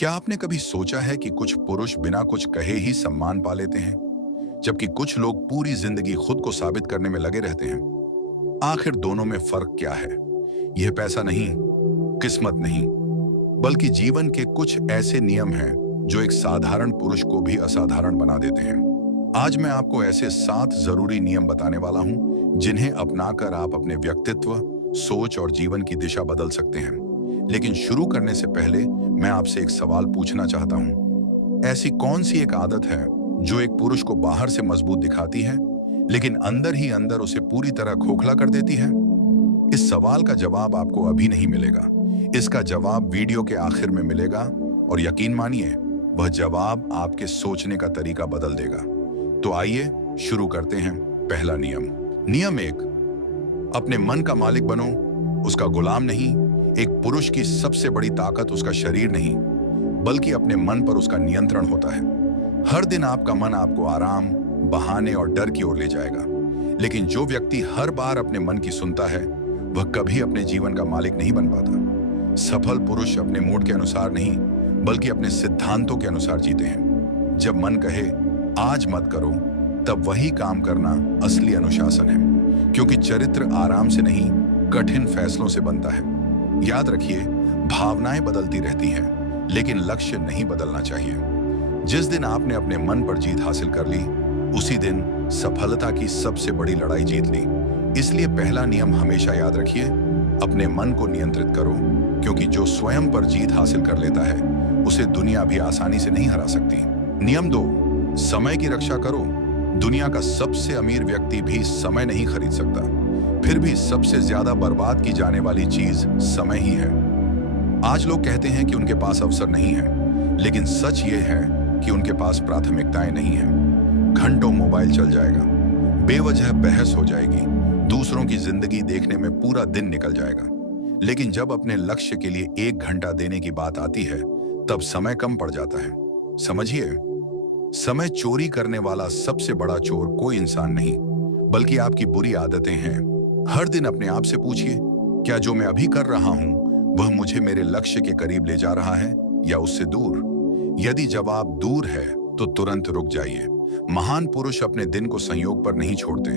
क्या आपने कभी सोचा है कि कुछ पुरुष बिना कुछ कहे ही सम्मान पा लेते हैं, जबकि कुछ लोग पूरी जिंदगी खुद को साबित करने में लगे रहते हैं? आखिर दोनों में फर्क क्या है? यह पैसा नहीं, किस्मत नहीं, बल्कि जीवन के कुछ ऐसे नियम हैं जो एक साधारण पुरुष को भी असाधारण बना देते हैं। आज मैं आपको ऐसे 7 जरूरी नियम बताने वाला हूं जिन्हें अपनाकर आप अपने व्यक्तित्व, सोच और जीवन की दिशा बदल सकते हैं। लेकिन शुरू करने से पहले मैं आपसे एक सवाल पूछना चाहता हूं। ऐसी कौन सी एक आदत है जो एक पुरुष को बाहर से मजबूत दिखाती है, लेकिन अंदर ही अंदर उसे पूरी तरह खोखला कर देती है? इस सवाल का जवाब आपको अभी नहीं मिलेगा। इसका जवाब वीडियो के आखिर में मिलेगा और यकीन मानिए, वह जवाब आपके सोचने का तरीका बदल देगा। तो आइए शुरू करते हैं। पहला नियम। नियम 1, अपने मन का मालिक बनो, उसका गुलाम नहीं। एक पुरुष की सबसे बड़ी ताकत उसका शरीर नहीं, बल्कि अपने मन पर उसका नियंत्रण होता है। हर दिन आपका मन आपको आराम, बहाने और डर की ओर ले जाएगा। लेकिन जो व्यक्ति हर बार अपने मन की सुनता है, वह कभी अपने जीवन का मालिक नहीं बन पाता। सफल पुरुष अपने मूड के अनुसार नहीं, बल्कि अपने सिद्धांतों के अनुसार जीते हैं। जब मन कहे आज मत करो, तब वही काम करना असली अनुशासन है, क्योंकि चरित्र आराम से नहीं, कठिन फैसलों से बनता है। याद रखिए, भावनाएं बदलती रहती हैं, लेकिन लक्ष्य नहीं बदलना चाहिए। जिस दिन आपने अपने मन पर जीत हासिल कर ली, उसी दिन सफलता की सबसे बड़ी लड़ाई जीत ली। इसलिए पहला नियम हमेशा याद रखिए, अपने मन को नियंत्रित करो, क्योंकि जो स्वयं पर जीत हासिल कर लेता है, उसे दुनिया भी आसानी से नहीं हरा सकती। नियम 2, समय की रक्षा करो। दुनिया का सबसे अमीर व्यक्ति भी समय नहीं खरीद सकता, फिर भी सबसे ज्यादा बर्बाद की जाने वाली चीज समय ही है। आज लोग कहते हैं कि उनके पास अवसर नहीं है, लेकिन सच ये है कि उनके पास प्राथमिकताएं नहीं हैं। घंटों मोबाइल चल जाएगा, बेवजह बहस हो जाएगी, दूसरों की जिंदगी देखने में पूरा दिन निकल जाएगा। लेकिन जब अपने लक्ष्य के लिए 1 घंटा देने की बात आती है, तब समय कम पड़ जाता है। समझिए, समय चोरी करने वाला सबसे बड़ा चोर कोई इंसान नहीं, बल्कि आपकी बुरी आदतें हैं। हर दिन अपने आप से पूछिए, क्या जो मैं अभी कर रहा हूं वह मुझे मेरे लक्ष्य के करीब ले जा रहा है या उससे दूर? यदि जवाब दूर है तो तुरंत रुक जाइए। महान पुरुष अपने दिन को संयोग पर नहीं छोड़ते,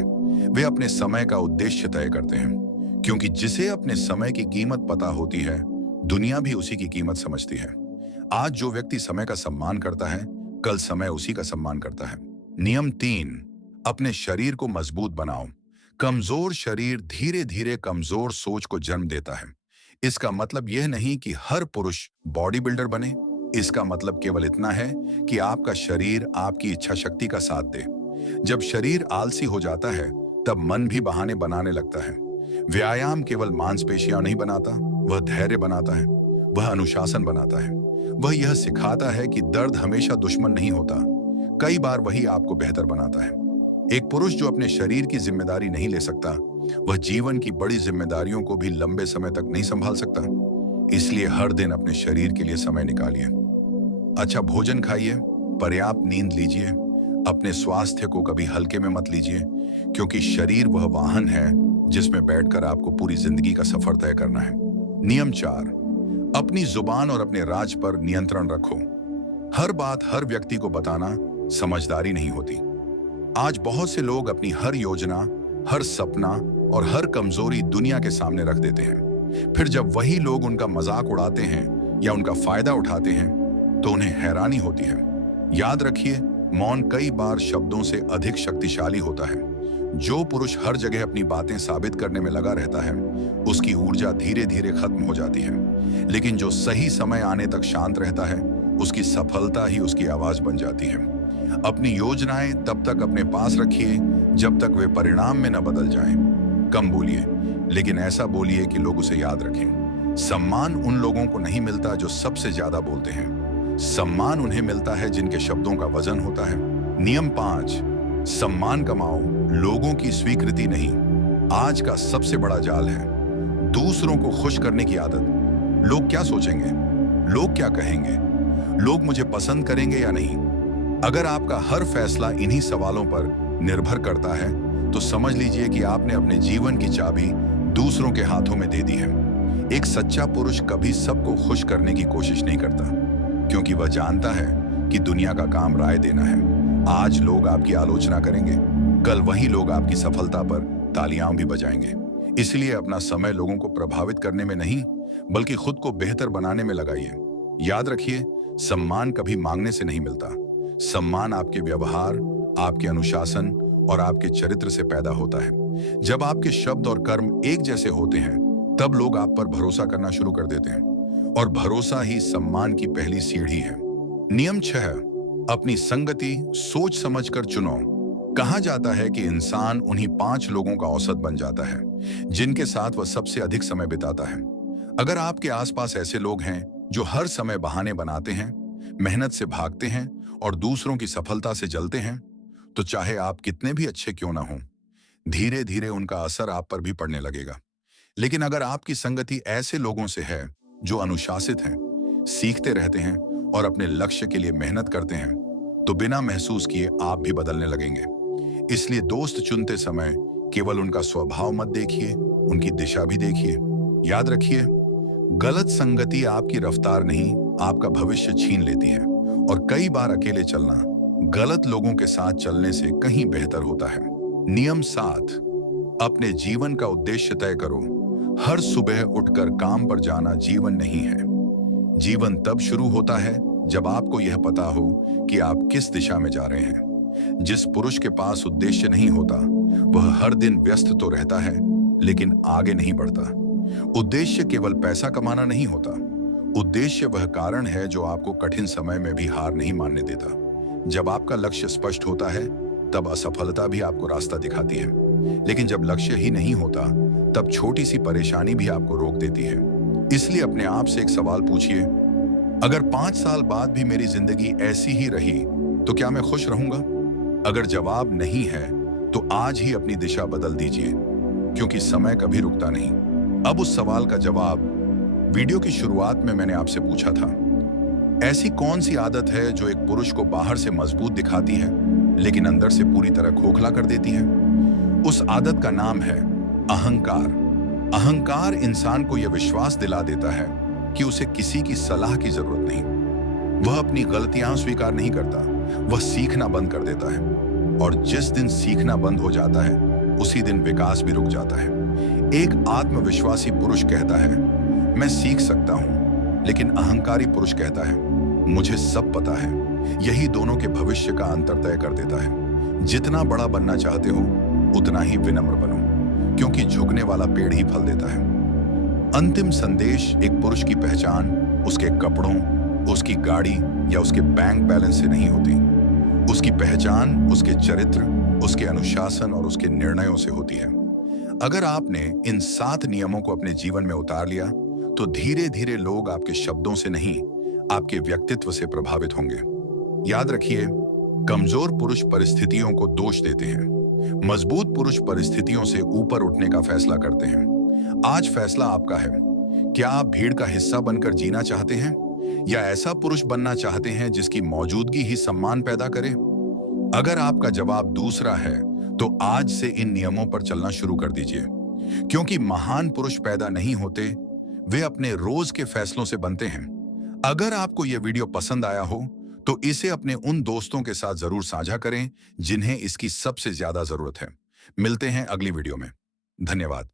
वे अपने समय का उद्देश्य तय करते हैं, क्योंकि जिसे अपने समय की कीमत पता होती है, दुनिया भी उसी की कीमत समझती है। आज जो व्यक्ति समय का सम्मान करता है, कल समय उसी का सम्मान करता है। नियम 3, अपने शरीर को मजबूत बनाओ। कमजोर शरीर धीरे धीरे कमजोर सोच को जन्म देता है। इसका मतलब यह नहीं कि हर पुरुष बॉडी बिल्डर बने। इसका मतलब केवल इतना है कि आपका शरीर आपकी इच्छा शक्ति का साथ दे। जब शरीर आलसी हो जाता है, तब मन भी बहाने बनाने लगता है। व्यायाम केवल मांसपेशियां नहीं बनाता, वह धैर्य बनाता है, वह अनुशासन बनाता है। वह यह सिखाता है कि दर्द हमेशा दुश्मन नहीं होता, कई बार वही आपको बेहतर बनाता है। एक पुरुष जो अपने शरीर की जिम्मेदारी नहीं ले सकता, वह जीवन की बड़ी जिम्मेदारियों को भी लंबे समय तक नहीं संभाल सकता। इसलिए हर दिन अपने शरीर के लिए समय निकालिए। अच्छा भोजन खाइए, पर्याप्त नींद लीजिए। अपने स्वास्थ्य को कभी हल्के में मत लीजिए, क्योंकि शरीर वह वाहन है जिसमें बैठकर आपको पूरी जिंदगी का सफर तय करना है। नियम 4, अपनी जुबान और अपने राज पर नियंत्रण रखो। हर बात हर व्यक्ति को बताना समझदारी नहीं होती। आज बहुत से लोग अपनी हर योजना, हर सपना और हर कमजोरी दुनिया के सामने रख देते हैं। फिर जब वही लोग उनका मजाक उड़ाते हैं या उनका फायदा उठाते हैं, तो उन्हें हैरानी होती है। याद रखिए, मौन कई बार शब्दों से अधिक शक्तिशाली होता है। जो पुरुष हर जगह अपनी बातें साबित करने में लगा रहता है, उसकी ऊर्जा धीरे धीरे खत्म हो जाती है। लेकिन जो सही समय आने तक शांत रहता है, उसकी सफलता ही उसकी आवाज बन जाती है। अपनी योजनाएं तब तक अपने पास रखिए जब तक वे परिणाम में न बदल जाएं। कम बोलिए, लेकिन ऐसा बोलिए कि लोग उसे याद रखें। सम्मान उन लोगों को नहीं मिलता जो सबसे ज्यादा बोलते हैं। सम्मान उन्हें मिलता है जिनके शब्दों का वजन होता है। नियम 5, सम्मान कमाओ, लोगों की स्वीकृति नहीं। आज का सबसे बड़ा जाल है दूसरों को खुश करने की आदत। लोग क्या सोचेंगे, लोग क्या कहेंगे, लोग मुझे पसंद करेंगे या नहीं? अगर आपका हर फैसला इन्हीं सवालों पर निर्भर करता है, तो समझ लीजिए कि आपने अपने जीवन की चाबी दूसरों के हाथों में दे दी है। एक सच्चा पुरुष कभी सबको खुश करने की कोशिश नहीं करता, क्योंकि वह जानता है कि दुनिया का काम राय देना है। आज लोग आपकी आलोचना करेंगे, कल वही लोग आपकी सफलता पर तालियां भी बजाएंगे। इसलिए अपना समय लोगों को प्रभावित करने में नहीं, बल्कि खुद को बेहतर बनाने में लगाइए। याद रखिए, सम्मान कभी मांगने से नहीं मिलता। सम्मान आपके व्यवहार, आपके अनुशासन और आपके चरित्र से पैदा होता है। जब आपके शब्द और कर्म एक जैसे होते हैं, तब लोग आप पर भरोसा करना शुरू कर देते हैं, और भरोसा ही सम्मान की पहली सीढ़ी है। नियम 6, अपनी संगति सोच समझकर चुनो। कहा जाता है कि इंसान उन्हीं 5 लोगों का औसत बन जाता है जिनके साथ वह सबसे अधिक समय बिताता है। अगर आपके आसपास ऐसे लोग हैं जो हर समय बहाने बनाते हैं, मेहनत से भागते हैं और दूसरों की सफलता से जलते हैं, तो चाहे आप कितने भी अच्छे क्यों ना हों, धीरे धीरे उनका असर आप पर भी पड़ने लगेगा। लेकिन अगर आपकी संगति ऐसे लोगों से है जो अनुशासित हैं, सीखते रहते हैं और अपने लक्ष्य के लिए मेहनत करते हैं, तो बिना महसूस किए आप भी बदलने लगेंगे। इसलिए दोस्त चुनते समय केवल उनका स्वभाव मत देखिए, उनकी दिशा भी देखिए। याद रखिए, गलत संगति आपकी रफ्तार नहीं, आपका भविष्य छीन लेती है, और कई बार अकेले चलना गलत लोगों के साथ चलने से कहीं बेहतर होता है। नियम 7, अपने जीवन का उद्देश्य तय करो। हर सुबह उठकर काम पर जाना जीवन नहीं है। जीवन तब शुरू होता है जब आपको यह पता हो कि आप किस दिशा में जा रहे हैं। जिस पुरुष के पास उद्देश्य नहीं होता, वह हर दिन व्यस्त तो रहता है, लेकिन आगे नहीं बढ़ता। उद्देश्य केवल पैसा कमाना नहीं होता। उद्देश्य वह कारण है जो आपको कठिन समय में भी हार नहीं मानने देता। जब आपका लक्ष्य स्पष्ट होता है, तब असफलता भी आपको रास्ता दिखाती है। लेकिन जब लक्ष्य ही नहीं होता, तब छोटी सी परेशानी भी आपको रोक देती है। इसलिए अपने आप से एक सवाल पूछिए, अगर 5 साल बाद भी मेरी जिंदगी ऐसी ही रही, तो क्या मैं खुश रहूंगा? अगर जवाब नहीं है, तो आज ही अपनी दिशा बदल दीजिए, क्योंकि समय कभी रुकता नहीं। अब उस सवाल का जवाब वीडियो की शुरुआत में मैंने आपसे पूछा था। ऐसी कौन सी आदत है जो एक पुरुष को बाहर से मजबूत दिखाती है, लेकिन अंदर से पूरी तरह खोखला कर देती है? उस आदत का नाम है अहंकार। अहंकार इंसान को यह विश्वास दिला देता है कि उसे किसी की सलाह की जरूरत नहीं। वह अपनी गलतियां स्वीकार नहीं करता, वह सीखना बंद कर देता है। और जिस दिन सीखना बंद हो जाता है, उसी दिन विकास भी रुक जाता है। एक आत्मविश्वासी पुरुष कहता है, मैं सीख सकता हूं, लेकिन अहंकारी पुरुष कहता है, मुझे सब पता है। यही दोनों के भविष्य का अंतर तय कर देता है। जितना बड़ा बनना चाहते हो, उतना ही विनम्र बनो, क्योंकि झुकने वाला पेड़ ही फल देता है। अंतिम संदेश, एक पुरुष की पहचान उसके कपड़ों, उसकी गाड़ी या उसके बैंक बैलेंस से नहीं होती। उसकी पहचान उसके चरित्र, उसके अनुशासन और उसके निर्णयों से होती है। अगर आपने इन 7 नियमों को अपने जीवन में उतार लिया, तो धीरे धीरे लोग आपके शब्दों से नहीं, आपके व्यक्तित्व से प्रभावित होंगे। याद रखिए, कमजोर पुरुष परिस्थितियों को दोष देते हैं, मजबूत पुरुष परिस्थितियों से ऊपर उठने का फैसला करते हैं। आज फैसला आपका है। क्या आप भीड़ का हिस्सा बनकर जीना चाहते हैं, या ऐसा पुरुष बनना चाहते हैं जिसकी मौजूदगी ही सम्मान पैदा करे? अगर आपका जवाब दूसरा है, तो आज से इन नियमों पर चलना शुरू कर दीजिए, क्योंकि महान पुरुष पैदा नहीं होते, वे अपने रोज के फैसलों से बनते हैं। अगर आपको यह वीडियो पसंद आया हो, तो इसे अपने उन दोस्तों के साथ जरूर साझा करें जिन्हें इसकी सबसे ज्यादा जरूरत है। मिलते हैं अगली वीडियो में। धन्यवाद।